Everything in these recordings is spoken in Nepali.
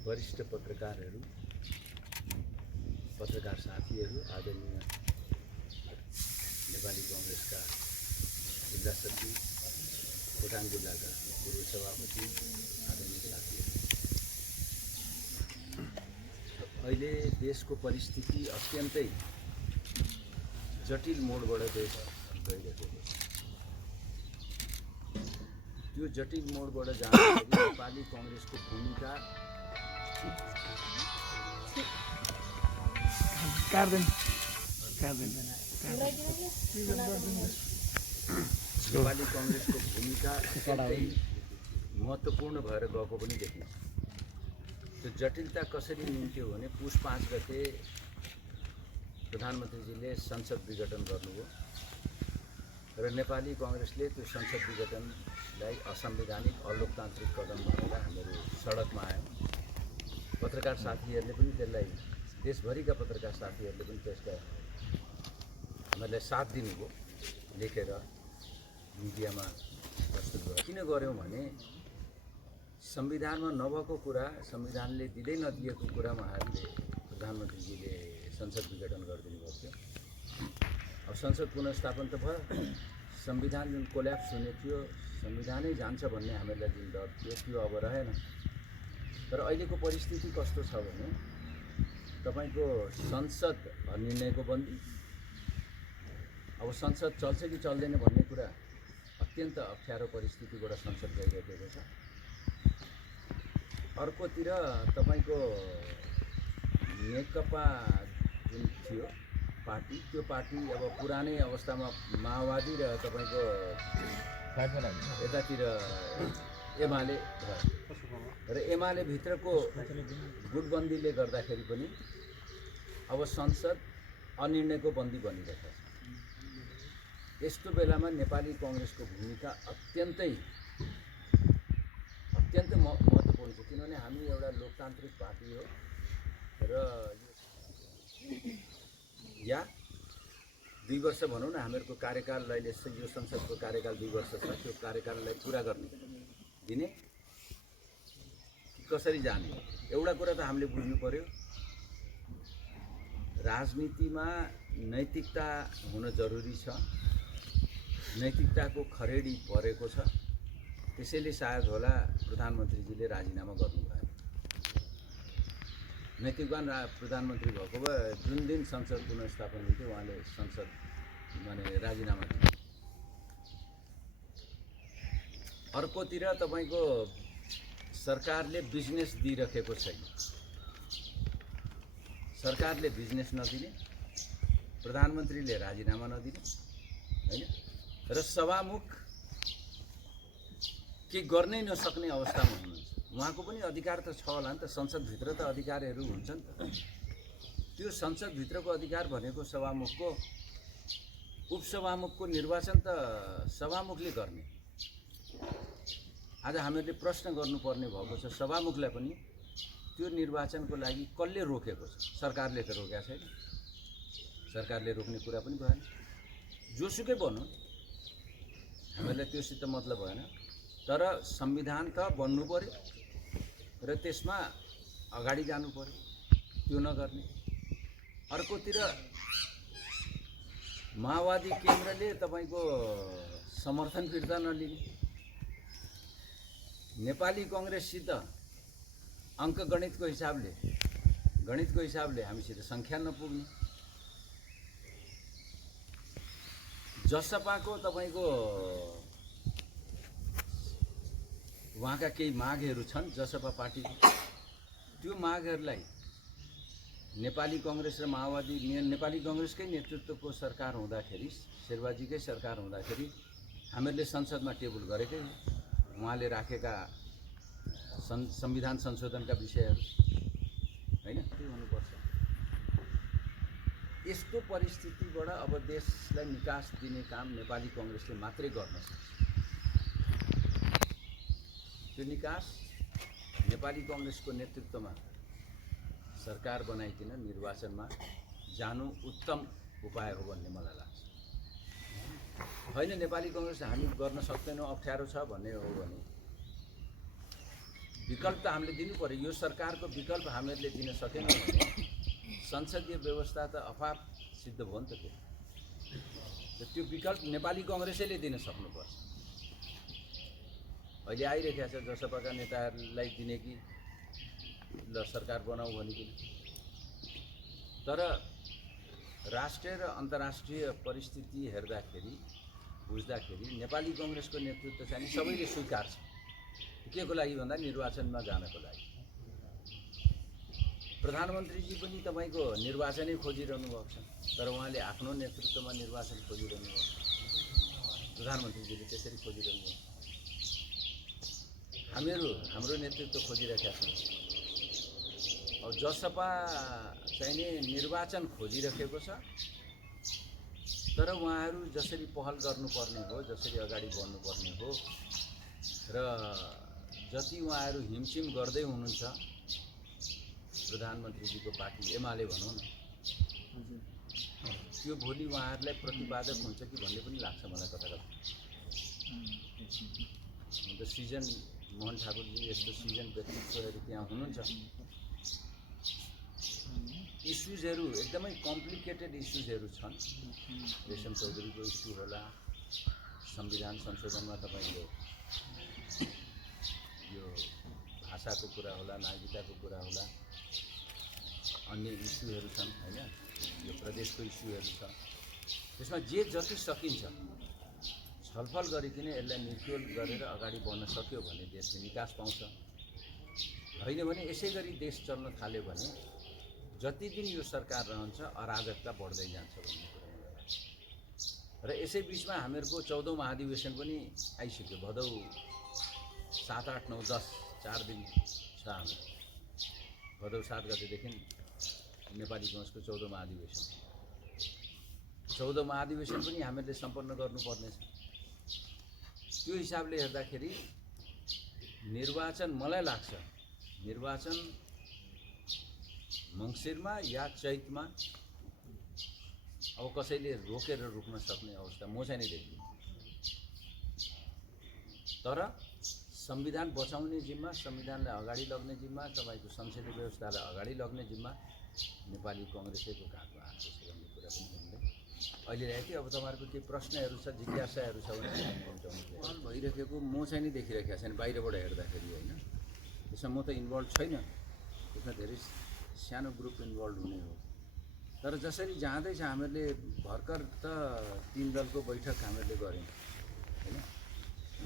वरिष्ठ पत्रकारहरू, पत्रकार साथीहरू, आदरणीय नेपाली कांग्रेसका जिल्ला सचिव, खोटाङ जिल्लाका पूर्व सभापति, आदरणीय साथीहरू, अहिले देशको परिस्थिति अत्यन्तै जटिल मोडबाट देश गइरहेको छ। त्यो जटिल मोडबाट जाँदाखेरि नेपाली कांग्रेसको भूमिका नेपाली कांग्रेसको भूमिका अत्यन्तै महत्त्वपूर्ण भएर गएको पनि देखिन्छ। त्यो जटिलता कसरी निम्त्यो भने पुस 5 गते प्रधानमन्त्रीजीले संसद विघटन गर्नुभयो र नेपाली कांग्रेसले त्यो संसद विघटनलाई असंवैधानिक अलोकतान्त्रिक कदम भनेर हामीहरू सडकमा आयौँ। पत्रकार साथीहरूले पनि त्यसलाई, देशभरिका पत्रकार साथीहरूले पनि त्यसका हामीहरूलाई साथ दिनुभयो, लेखेर मिडियामा प्रस्तुत गर्यो। किन गऱ्यौँ भने संविधानमा नभएको कुरा, संविधानले दिँदै नदिएको कुरा उहाँहरूले, प्रधानमन्त्रीजीले संसद विघटन गरिदिनु भएको थियो। अब संसद पुनर्स्थापन त भयो, संविधान जुन कोल्याप्स हुने थियो, संविधानै जान्छ भन्ने हामीहरूलाई जुन डर थियो त्यो अब रहेन। तर अहिलेको परिस्थिति कस्तो छ भने तपाईको संसद निर्णयको बन्दी, अब संसद चल्छ कि चल्दैन भन्ने कुरा अत्यन्त अप्ठ्यारो परिस्थितिबाट संसद गइरहेको छ। अर्कोतिर तपाईको नेकपा जुन थियो पार्टी, त्यो पार्टी अब पुरानै अवस्थामा माओवादी र तपाईको यतातिर एमाले भयो र एमाले भित्रको गुटबन्दीले गर्दाखेरि पनि अब संसद अनिर्णयको बन्दी बनिरहेको छ। यस्तो बेलामा नेपाली कांग्रेसको भूमिका अत्यन्तै महत्त्वपूर्ण छ, किनभने हामी एउटा लोकतान्त्रिक पार्टी हो र या 2 वर्ष भनौँ न हामीहरूको कार्यकाल, अहिले यो संसदको कार्यकाल 2 वर्ष छ, त्यो कार्यकाललाई पुरा गर्ने दिने कसरी जाने, एउटा कुरा त हामीले बुझ्नु पर्यो। राजनीतिमा नैतिकता हुन जरुरी छ, नैतिकताको खरेडी परेको छ, त्यसैले सायद होला प्रधानमन्त्रीजीले राजीनामा गर्नुभयो। नैतिकवान प्रधानमन्त्री भएको भए जुन दिन संसद पुनर्स्थापन हुन्थ्यो उहाँले संसद माने राजीनामा दिनु। अर्कोतिर तपाईको सरकारले बिजनेस दिइरहेको छैन, सरकारले बिजनेस नदिने, प्रधानमन्त्रीले राजीनामा नदिने हैन, र सभामुख के गर्नै नसक्ने अवस्थामा हुनुहुन्छ। उहाँको पनि अधिकार त छ होला नि त, संसदभित्र त अधिकारहरू हुन्छ नि त। त्यो संसदभित्रको अधिकार भनेको सभामुखको, उपसभामुखको निर्वाचन त सभामुखले गर्ने। आज हामीहरूले प्रश्न गर्नुपर्ने भएको छ सभामुखलाई पनि, त्यो निर्वाचनको लागि कसले रोकेको छ? सरकारले त रोकेको छैन, सरकारले रोक्ने कुरा पनि भएन। जोसुकै बन्नु, हामीलाई त्योसित मतलब भएन, तर संविधान त बन्नु पर्यो र त्यसमा अगाडि जानु पर्यो, त्यो नगर्ने। अर्कोतिर माओवादी केन्द्रले तपाईको समर्थन फिर्ता नलिने, नेपाली कांग्रेससित अङ्कगणितको हिसाबले हामीसित संख्या नपुग्ने, जसपाको तपाईको उहाँका केही मागहरू छन्, जसपा पार्टी त्यो मागहरूलाई नेपाली कांग्रेस र माओवादी, नेपाली कांग्रेसकै नेतृत्वको सरकार हुँदाखेरि, शेरबाजीकै सरकार हुँदाखेरि हामीहरूले संसदमा टेबल गरेकै उहाँले राखेका संविधान संशोधनका विषयहरू हैन, त्यो हुनुपर्छ। यस्तो परिस्थितिबाट अब देशलाई निकास दिने काम नेपाली कांग्रेसले मात्रै गर्न सक्छ। त्यो निकास नेपाली कांग्रेसको नेतृत्वमा सरकार बनाइकन निर्वाचनमा जानु उत्तम उपाय हो भन्ने मलाई लाग्छ। होइन नेपाली कांग्रेस हामी गर्न सक्दैनौँ, अप्ठ्यारो छ भन्ने हो भने विकल्प त हामीले दिनु पर्यो। यो सरकारको विकल्प हामीहरूले दिन सकेनौँ भने संसदीय व्यवस्था त अभाव सिद्ध भयो नि त। त्यो विकल्प नेपाली कङ्ग्रेसैले दिन सक्नुपर्छ। अहिले आइरहेको छ जसपाका नेताहरूलाई दिने कि ल सरकार बनाऊ भनिकन। तर राष्ट्रिय र अन्तर्राष्ट्रिय परिस्थिति हेर्दाखेरि बुझ्दाखेरि नेपाली कङ्ग्रेसको नेतृत्व चाहिँ सबैले स्वीकार्छ। के को लागि भन्दा निर्वाचनमा जानको लागि। प्रधानमन्त्रीजी पनि तपाईँको निर्वाचनै खोजिरहनु भएको छ, तर उहाँले आफ्नो नेतृत्वमा निर्वाचन खोजिरहनु भएको छ। प्रधानमन्त्रीजीले त्यसरी खोजिरहनु भएको छ। हाम्रो नेतृत्व खोजिरहेका छौँ। अब जसपा चाहिने निर्वाचन खोजिरहेको छ, तर उहाँहरू जसरी पहल गर्नुपर्ने हो, जसरी अगाडि बढ्नुपर्ने हो र जति उहाँहरू हिमशिम गर्दै हुनुहुन्छ प्रधानमन्त्रीजीको पार्टी एमाले भनौँ न, त्यो भोलि उहाँहरूलाई प्रतिपादक हुन्छ कि भन्ने पनि लाग्छ मलाई कता कता। अन्त सिजन मोहन ठाकुरजी यस्तो सिजन व्यक्तित्वहरू त्यहाँ हुनुहुन्छ। इस्युजहरू एकदमै कम्प्लिकेटेड इस्युजहरू छन्। रेशम चौधरीको इस्यु होला, संविधान संशोधनमा तपाईँको यो भाषाको कुरा होला, नागरिकताको कुरा होला, अन्य इस्युहरू छन् हैन। यो प्रदेशको इस्युहरू छ। त्यसमा जे जति सकिन्छ छलफल गरिकन यसलाई निर्क्युल गरेर अगाडि बढ्न सक्यो भने देशले विकास पाउँछ। होइन भने यसै गरी देश चल्न थाल्यो भने जति दिन यो सरकार रहन्छ अराजकता बढ्दै जान्छ भन्ने कुरा मलाई लाग्छ। र यसै बिचमा हामीहरूको 14औं महाधिवेशन पनि आइसक्यो। भदौ 7, 8, 9, 10 4 दिन छ हाम्रो। भदौ 7 गतेदेखि नेपाली कङ्ग्रेसको 14औं महाधिवेशन। 14औं महाधिवेशन पनि हामीहरूले सम्पन्न गर्नुपर्नेछ। त्यो हिसाबले हेर्दाखेरि निर्वाचन मलाई लाग्छ निर्वाचन मङ्सिरमा या चैतमा अब कसैले रोकेर रोक्न सक्ने अवस्था म चाहिँ नै देख्दिनँ। तर संविधान बचाउने जिम्मा, संविधानलाई अगाडि लग्ने जिम्मा, तपाईँको संसदीय व्यवस्थालाई अगाडि लग्ने जिम्मा नेपाली कङ्ग्रेसैको काँधमा आएको छ भन्ने कुरा पनि भन्दै अहिले ल्याएको थिएँ। अब तपाईँहरूको केही प्रश्नहरू छ, जिज्ञासाहरू छ भने पहल भइरहेको म चाहिँ नै देखिरहेको छैन बाहिरबाट हेर्दाखेरि होइन। त्यसमा म त इन्भल्भ छैन, त्यसमा धेरै सानो ग्रुप इन्भल्भ हुने हो। तर जसरी जाँदैछ हामीहरूले भर्खर त 3 दलको बैठक हामीहरूले गऱ्यौँ होइन।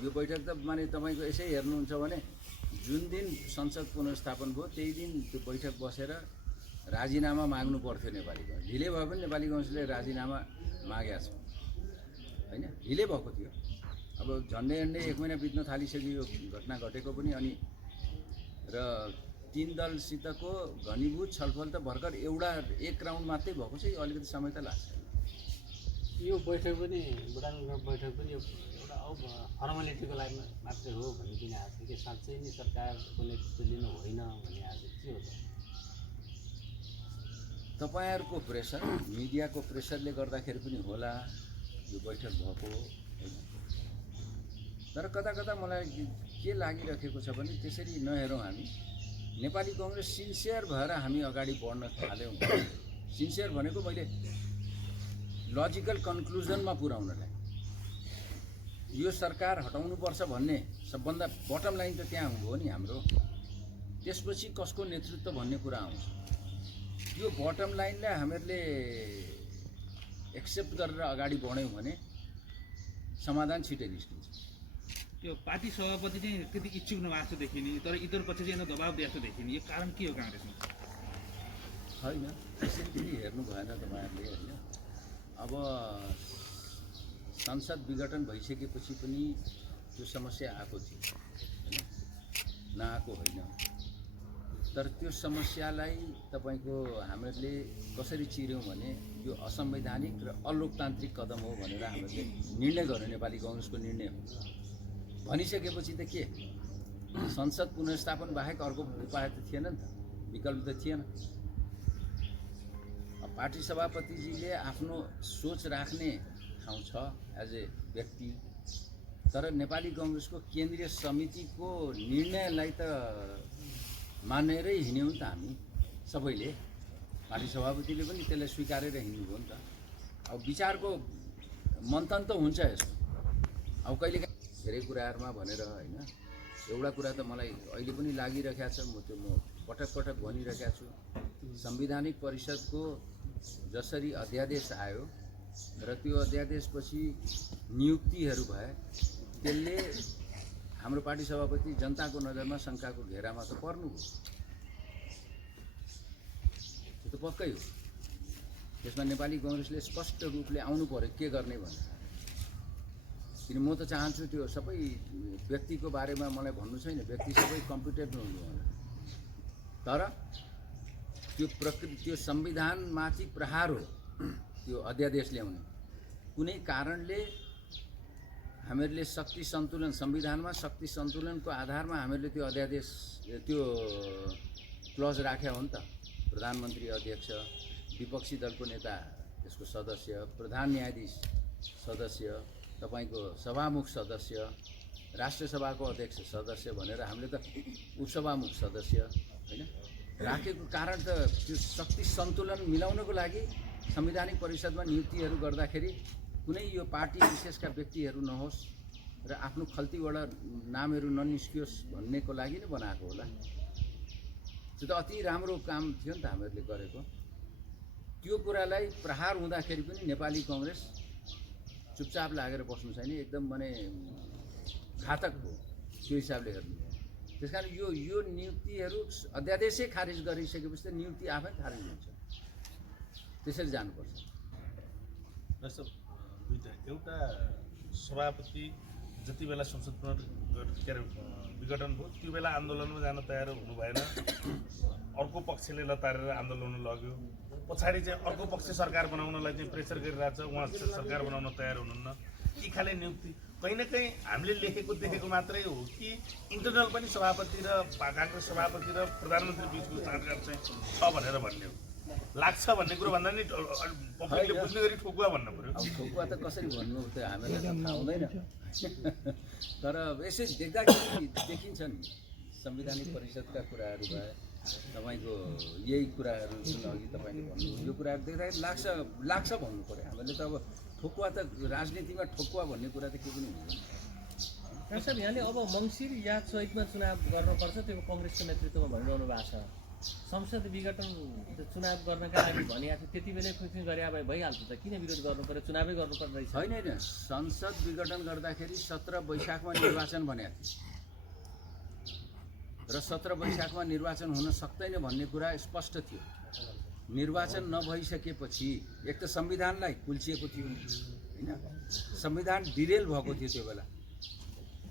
यो बैठक त माने तपाईँको यसै हेर्नुहुन्छ भने जुन दिन संसद पुनर्स्थापन भयो त्यही दिन त्यो बैठक बसेर राजीनामा माग्नु पर्थ्यो नेपाली कङ्ग्रेस। ढिलै भए पनि नेपाली कङ्ग्रेसले राजीनामा मागेको छ होइन। ढिलै भएको थियो। अब झन्डै 1 महिना बित्न थालिसक्यो यो घटना घटेको पनि। अनि र 3 दलसितको घनीभूत छलफल त भर्खर एक राउन्ड मात्रै भएको छ। यो अलिकति समय त लाग्छ। यो बैठक पनि बुढानको बैठक पनि एउटा फर्मालिटीको लागि मात्रै हो भन्ने पनि आएको छ कि साँच्चै नै सरकारको नेतृत्व लिनु होइन भन्ने आएको के हो त? तपाईँहरूको प्रेसर, मिडियाको प्रेसरले गर्दाखेरि पनि होला यो बैठक भएको होइन। तर कता कता मलाई के लागिरहेको छ भने त्यसरी नहेरौँ हामी। नेपाली कङ्ग्रेस सिन्सियर भएर हामी अगाडि बढ्न थाल्यौँ। सिन्सियर भनेको मैले लजिकल कन्क्लुजनमा पुर्याउनलाई यो सरकार हटाउनुपर्छ भन्ने सबभन्दा बटम लाइन त त्यहाँ हो नि हाम्रो। त्यसपछि कसको नेतृत्व भन्ने कुरा आउँछ। यो बटम लाइनलाई हामीहरूले एक्सेप्ट गरेर अगाडि बढ्यौँ भने समाधान छिटै निस्किन्छ। यो पार्टी सभापति चाहिँ त्यति इच्छुक नभएको जस्तो देखिने, तर इतर पक्ष चाहिँ यसलाई दबाब दिएको जस्तो देखिने। यो कारण के हो काङ्ग्रेसमा? होइन त्यसरी पनि हेर्नु भएन तपाईँहरूले होइन। अब संसद विघटन भइसकेपछि पनि त्यो समस्या आएको थियो होइन, नआएको होइन। तर त्यो समस्यालाई तपाईँको हामीहरूले कसरी चिर्यौँ भने यो असंवैधानिक र अलोकतान्त्रिक कदम हो भनेर हामीहरूले निर्णय गर्यो। नेपाली कङ्ग्रेसको निर्णय हो भनिसकेपछि त के संसद पुनर्स्थापन बाहेक अर्को उपाय त थिएन नि त, विकल्प त थिएन। पार्टी सभापतिजीले आफ्नो सोच राख्ने ठाउँ छ एज ए व्यक्ति, तर नेपाली कङ्ग्रेसको केन्द्रीय समितिको निर्णयलाई त मानेरै हिँड्यौँ नि त हामी सबैले। पार्टी सभापतिले पनि त्यसलाई स्वीकारेर हिँड्नुभयो नि त। अब विचारको मन्थन त हुन्छ यस्तो। अब कहिलेकाहीँ धेरै कुराहरूमा भनेर होइन, एउटा कुरा त मलाई अहिले पनि लागिरहेको छ, म पटक पटक भनिरहेको छु, संवैधानिक परिषदको जसरी अध्यादेश आयो र त्यो अध्यादेशपछि नियुक्तिहरू भए, त्यसले हाम्रो पार्टी सभापति जनताको नजरमा शङ्काको घेरामा त पर्नुभयो, त्यो त पक्कै हो। त्यसमा नेपाली कङ्ग्रेसले स्पष्ट रूपले आउनु पर्यो के गर्ने भनेर। किन म त चाहन्छु त्यो सबै व्यक्तिको बारेमा मलाई भन्नु छैन, व्यक्ति सबै कम्पिटेन्ट हुनु होला, तर त्यो संविधानमाथि प्रहार हो त्यो अध्यादेश ल्याउने। कुनै कारणले हामीहरूले शक्ति सन्तुलन, संविधानमा शक्ति सन्तुलनको आधारमा हामीहरूले त्यो अध्यादेश त्यो क्लज राख्या हो नि त। प्रधानमन्त्री, अध्यक्ष, विपक्षी दलको नेता, त्यसको सदस्य, प्रधान न्यायाधीश सदस्य, तपाईको सभामुख सदस्य, राष्ट्रसभाको अध्यक्ष सदस्य भनेर हामीले त उपसभामुख सदस्य होइन राखेको कारण त त्यो शक्ति सन्तुलन मिलाउनको लागि संवैधानिक परिषदमा नियुक्तिहरू गर्दाखेरि कुनै यो पार्टी विशेषका व्यक्तिहरू नहोस् र आफ्नो खल्तीबाट नामहरू ननिस्कियोस् भन्नेको लागि नै बनाएको होला। त्यो त अति राम्रो काम थियो नि त हामीहरूले गरेको। त्यो कुरालाई प्रहार हुँदाखेरि पनि नेपाली कङ्ग्रेस चुपचाप लागेर बस्नु छैन, एकदम माने घातक हो त्यो हिसाबले हेर्नु। त्यस कारण यो नियुक्तिहरू अध्यादेशै खारिज गरिसकेपछि त नियुक्ति आफै खारिज हुन्छ, त्यसरी जानुपर्छ। जस्तो एउटा सभापति जति बेला संसद विघटन भयो त्यो बेला आन्दोलनमा जान तयार हुनु भएन, अर्को पक्षले लतारेर आन्दोलन लग्यो, पछाडि चाहिँ अर्को पक्ष सरकार बनाउनलाई चाहिँ प्रेसर गरिरहेछ, उहाँ सरकार बनाउन तयार हुनुहुन्न। यी खाले नियुक्ति कहीँ न कहीँ हामीले लेखेको देखेको मात्रै हो कि इन्टरनल पनि सभापति र काङ्ग्रेस सभापति र प्रधानमन्त्री बिचको साँठगाँठ चाहिँ छ भनेर भन्ने हो, लाग्छ भन्ने कुरो भन्दा नि पब्लिकले बुझ्ने गरी ठोकुवा भन्नु पऱ्यो। अब ठोकुवा त कसरी भन्नु त हामीलाई थाहा हुँदैन, तर यसै देख्दाखेरि देखिन्छ नि संवैधानिक परिषदका कुराहरू भए, तपाईँको यही कुराहरू जुन अघि तपाईँले भन्नुभयो यो कुराहरू देख्दाखेरि लाग्छ भन्नु पऱ्यो। हामीले त अब ठोकुवा त राजनीतिमा ठोकुवा भन्ने कुरा त के पनि हुँदैन। साहब यहाँले अब मङ्सिर या चैतमा चुनाव गर्नुपर्छ त्यो कङ्ग्रेसको नेतृत्वमा भनिरहनु भएको छ। संसद विघटन चुनाव गर्नका लागि भनिएको थियो, त्यति बेलै खुसी गरे भए भइहाल्छ त, किन विरोध गर्नु पर्यो? चुनावै गर्नुपर्ने रहेछ। होइन होइन, संसद विघटन गर्दाखेरि 17 वैशाखमा निर्वाचन भनेको थियो र 17 वैशाखमा निर्वाचन हुन सक्दैन भन्ने कुरा स्पष्ट थियो। निर्वाचन नभइसकेपछि एक त संविधानलाई कुल्चिएको थियो होइन, संविधान डिरेल भएको थियो त्यो बेला,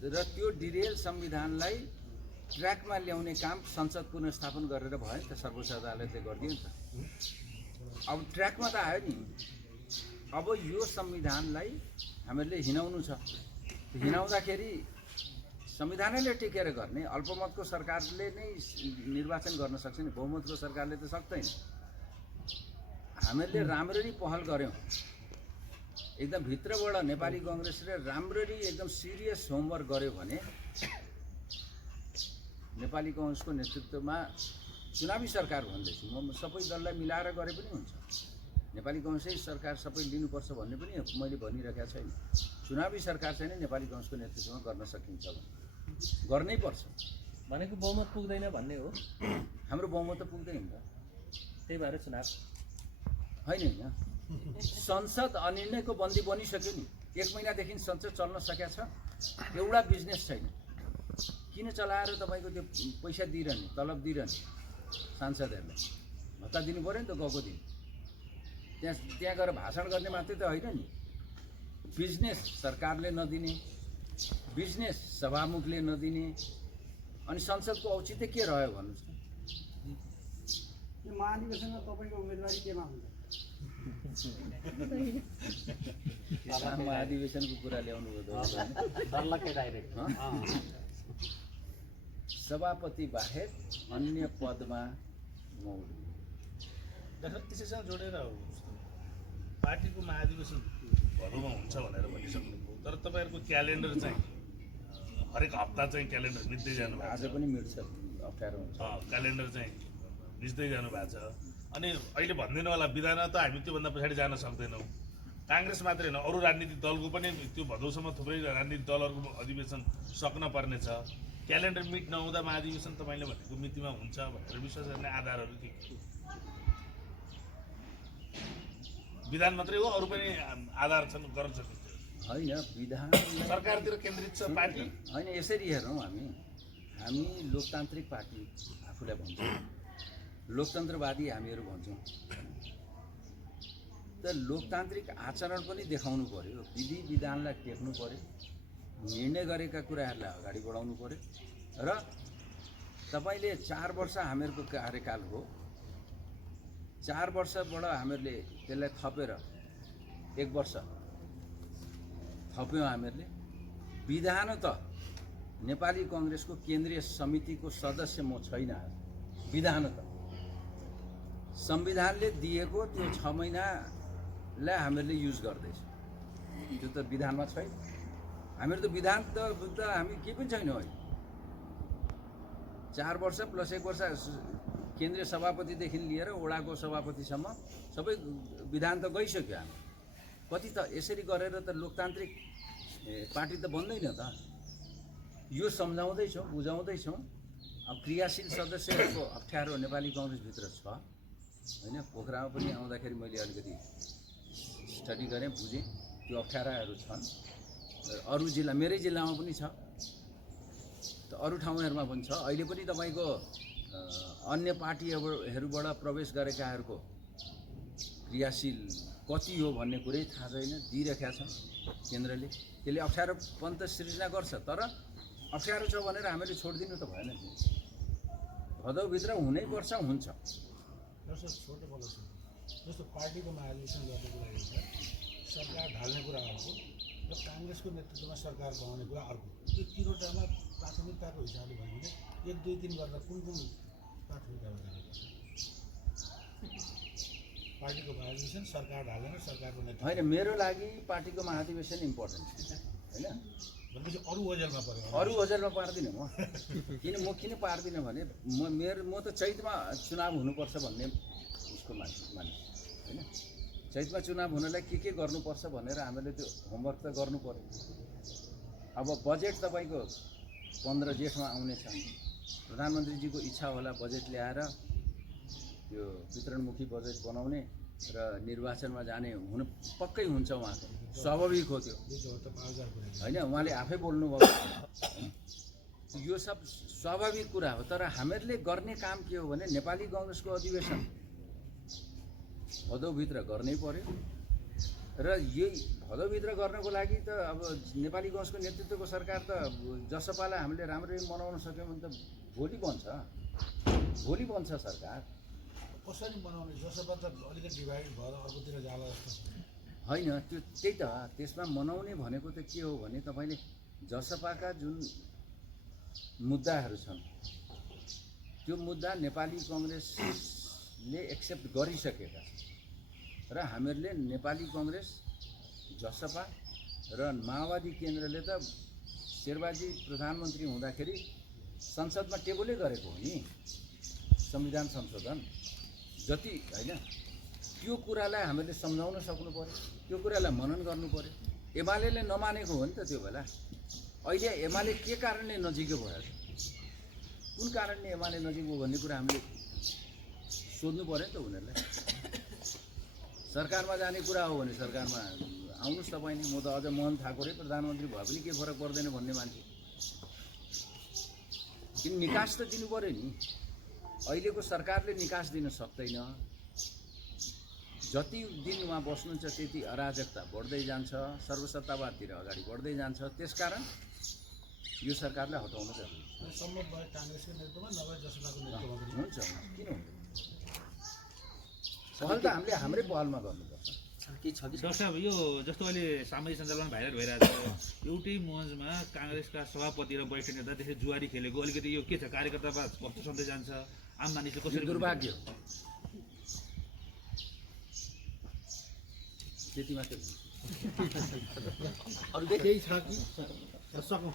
र त्यो डिरेल संविधानलाई ट्र्याकमा ल्याउने काम संसद पुनर्स्थापन गरेर भयो नि त, सर्वोच्च अदालतले गरिदियो नि त। अब ट्र्याकमा त आयो नि। अब यो संविधानलाई हामीहरूले हिँडाउनु छ, हिँडाउँदाखेरि संविधानैले टेकेर गर्ने, अल्पमतको सरकारले नै निर्वाचन गर्न सक्छ नि, बहुमतको सरकारले त सक्दैन। हामीहरूले राम्ररी पहल गऱ्यौँ, एकदम भित्रबाट नेपाली कङ्ग्रेसले राम्ररी एकदम सिरियस होमवर्क गर्यो भने नेपाली कङ्ग्रेसको नेतृत्वमा चुनावी सरकार भन्दैछु म, सबै दललाई मिलाएर गरे पनि हुन्छ। नेपाली कङ्ग्रेसै सरकार सबै लिनुपर्छ भन्ने पनि मैले भनिरहेको छैन। चुनावी सरकार चाहिँ नै नेपाली कङ्ग्रेसको नेतृत्वमा गर्न सकिन्छ भने गर्नै पर्छ। भनेको बहुमत पुग्दैन भन्ने हो। हाम्रो बहुमत त पुग्दैन नि त, त्यही भएर चुनाव होइन होइन। संसद अनिर्णयको बन्दी बनिसक्यो नि, 1 महिनादेखि संसद चल्न सकेको छ, एउटा बिजनेस छैन। किन चलाएर तपाईँको त्यो पैसा दिइरहने, तलब दिइरहने सांसदहरूलाई भत्ता दिनु पऱ्यो नि त गएको दिन। त्यहाँ गएर भाषण गर्ने मात्रै त होइन नि, बिजनेस सरकारले नदिने, बिजनेस सभामुखले नदिने, अनि संसदको औचित्य के रह्यो भन्नुहोस् त? यो महाधिवेशनमा तपाईँको उम्मेदवारी केमा हुन्छ? महाधिवेशनको कुरा ल्याउनु भयो। सभापति बाहेक अन्य पदमा मौलिक त्यसैसँग जोडेर पार्टीको महाधिवेशन भदौमा हुन्छ भनेर भनिसक्नुभयो, तर तपाईँहरूको क्यालेन्डर चाहिँ हरेक हप्ता चाहिँ क्यालेन्डर मिच्दै जानु भएको आज छ। पनि मिल्छ, अप्ठ्यारो हुन्छ। क्यालेन्डर चाहिँ मिच्दै जानु भएको छ। अनि अहिले भनिदिनु होला विधान त हामी त्योभन्दा पछाडि जान सक्दैनौँ। काङ्ग्रेस मात्रै होइन, अरू राजनीतिक दलको पनि त्यो भदौसम्म थुप्रै राजनीतिक दलहरूको अधिवेशन सक्न पर्नेछ। क्यालेन्डर मिट नहुँदा महाधिवेशन तपाईँले भनेको मितिमा हुन्छ भनेर विश्वास गर्ने आधारहरू के के? विधान मात्रै हो, अरू पनि आधार छन्, गर्न सकिन्छ। होइन, विधान सरकारतिर केन्द्रित छ पार्टी। होइन, यसरी हेरौँ, हामी लोकतान्त्रिक पार्टी आफूलाई भन्छौँ, लोकतन्त्रवादी हामीहरू भन्छौँ। त लोकतान्त्रिक आचरण पनि देखाउनु पर्यो, विधि विधानलाई टेक्नु पर्यो, निर्णय गरेका कुराहरूलाई अगाडि बढाउनु पर्यो। र तपाईँले 4 वर्ष हामीहरूको कार्यकाल हो, 4 वर्षबाट हामीहरूले त्यसलाई थपेर 1 वर्ष थप्यौँ। हामीहरूले विधान त नेपाली काङ्ग्रेसको केन्द्रीय समितिको सदस्य म छैन। विधान त संविधानले दिएको त्यो 6 महिनालाई हामीहरूले युज गर्दैछ, त्यो त विधानमा छैन। हामीहरू त विधान त हामी केही पनि छैन अहिले। 4 वर्ष प्लस 1 वर्ष केन्द्रीय सभापतिदेखि लिएर वडाको सभापतिसम्म सबै विधान त गइसक्यो। हामी कति त यसरी गरेर त लोकतान्त्रिक पार्टी त बन्दैन त। यो सम्झाउँदैछौँ, बुझाउँदैछौँ। अब क्रियाशील सदस्यहरूको अप्ठ्यारो नेपाली काङ्ग्रेसभित्र छ, होइन। पोखरामा पनि आउँदाखेरि मैले अलिकति स्टडी गरेँ, बुझेँ, त्यो अप्ठ्याराहरू छन्। अरू जिल्ला, मेरै जिल्लामा पनि छ, त अरू ठाउँहरूमा पनि छ। अहिले पनि तपाईँको अन्य पार्टीहरूबाट प्रवेश गरेकाहरूको क्रियाशील कति हो भन्ने कुरै थाहा छैन, दिइरहेका छ केन्द्रले। त्यसले अप्ठ्यारोपन त सृजना गर्छ, तर अप्ठ्यारो छ भनेर हामीले छोडिदिनु त भएन। भदौभित्र हुनैपर्छ, हुन्छ। जस्तो छोटो बोल्नु छ, जस्तो पार्टीको महाधिवेशन गर्नुको लागि छ, सरकार ढाल्ने कुरा अर्को र काङ्ग्रेसको नेतृत्वमा सरकार बनाउने कुरा अर्को। यो तिनवटामा प्राथमिकताको हिसाबले भयो भने 1, 2, 3 गर्दा कुन प्राथमिकतामा जानुपर्छ? पार्टीको महाधिवेशन, सरकार ढालेर सरकारको नेतृत्व होइन, मेरो लागि पार्टीको महाधिवेशन इम्पोर्टेन्ट छ, होइन। भनेपछि अरू ओझेलमा पर्यो। अरू ओझेलमा पार्दिनँ म। किन पार्दिनँ भने म त चैतमा चुनाव हुनुपर्छ भन्ने उसको मानिस, होइन। चैतमा चुनाव हुनलाई के गर्नुपर्छ भनेर हामीले त्यो होमवर्क त गर्नु पर्यो। अब बजेट तपाईँको 15 जेठमा आउनेछ। प्रधानमन्त्रीजीको इच्छा होला बजेट ल्याएर त्यो वितरणमुखी बजेट बनाउने र निर्वाचनमा जाने हुन पक्कै हुन्छ, उहाँको स्वाभाविक हो त्यो, होइन। उहाँले आफै बोल्नुभयो, यो सब स्वाभाविक कुरा हो। तर हामीहरूले गर्ने काम के हो भने नेपाली काङ्ग्रेसको अधिवेशन भदौभित्र गर्नै पर्यो। र यही भदौभित्र गर्नको लागि त अब नेपाली काङ्ग्रेसको नेतृत्वको सरकार त जसपालाई हामीले राम्ररी मनाउन सक्यौँ भने त भोलि बन्छ सरकार। कसरी बनाउने? जसपा त अलिकति डिभाइड भएर अर्कोतिर जाला जस्तो होइन, त्यही त। त्यसमा मनाउने भनेको त के हो भने तपाईँले जसपाका जुन मुद्दाहरू छन्, त्यो मुद्दा नेपाली काङ्ग्रेसले एक्सेप्ट गरिसकेका र हामीहरूले नेपाली काङ्ग्रेस, जसपा र माओवादी केन्द्रले त शेरबाजी प्रधानमन्त्री हुँदाखेरि संसदमा टेबलै गरेको हो नि, संविधान संशोधन जति, होइन। त्यो कुरालाई हामीले सम्झाउन सक्नु पर्यो, त्यो कुरालाई मनन गर्नु पर्यो। एमाले नमानेको हो नि त त्यो बेला। अहिले एमाले के कारणले नजिक भयो, कुन कारणले एमाले नजिक भयो भन्ने कुरा हामीले सोध्नु पर्यो नि त उनीहरूलाई। सरकारमा जाने कुरा हो भने सरकारमा आउनुहोस् तपाईँले। म त अझ मोहन ठाकुरै प्रधानमन्त्री भए पनि के फरक पर्दैन भन्ने मान्छे। किन निकास त दिनु पर्यो नि। अहिलेको सरकारले निकास दिन सक्दैन। जति दिन उहाँ बस्नुहुन्छ त्यति अराजकता बढ्दै जान्छ, सर्वसत्तावादतिर अगाडि बढ्दै जान्छ। त्यसकारण यो सरकारलाई हटाउन जरुरी छ। सम्भव भए काङ्ग्रेसको नेतृत्वमा, नभए जसपाको नेतृत्वमा पनि हुन्छ, किन हुँदैन? पहल त हामीले हाम्रै पहलमा गर्नुपर्छ। डाक्टर साहब, यो जस्तो अहिले सामाजिक सञ्जालमा भाइरल भइरहेको छ, एउटै मञ्चमा काङ्ग्रेसका सभापति र वरिष्ठ नेता त्यसरी जुवारी खेलेको, अलिकति यो के छ? कार्यकर्तामा कस्तो सन्देश जान्छ, आम मानिसले कसरी? दुर्भाग्य हो। त्यति मात्रै। अरू केही छ कि सकौँ?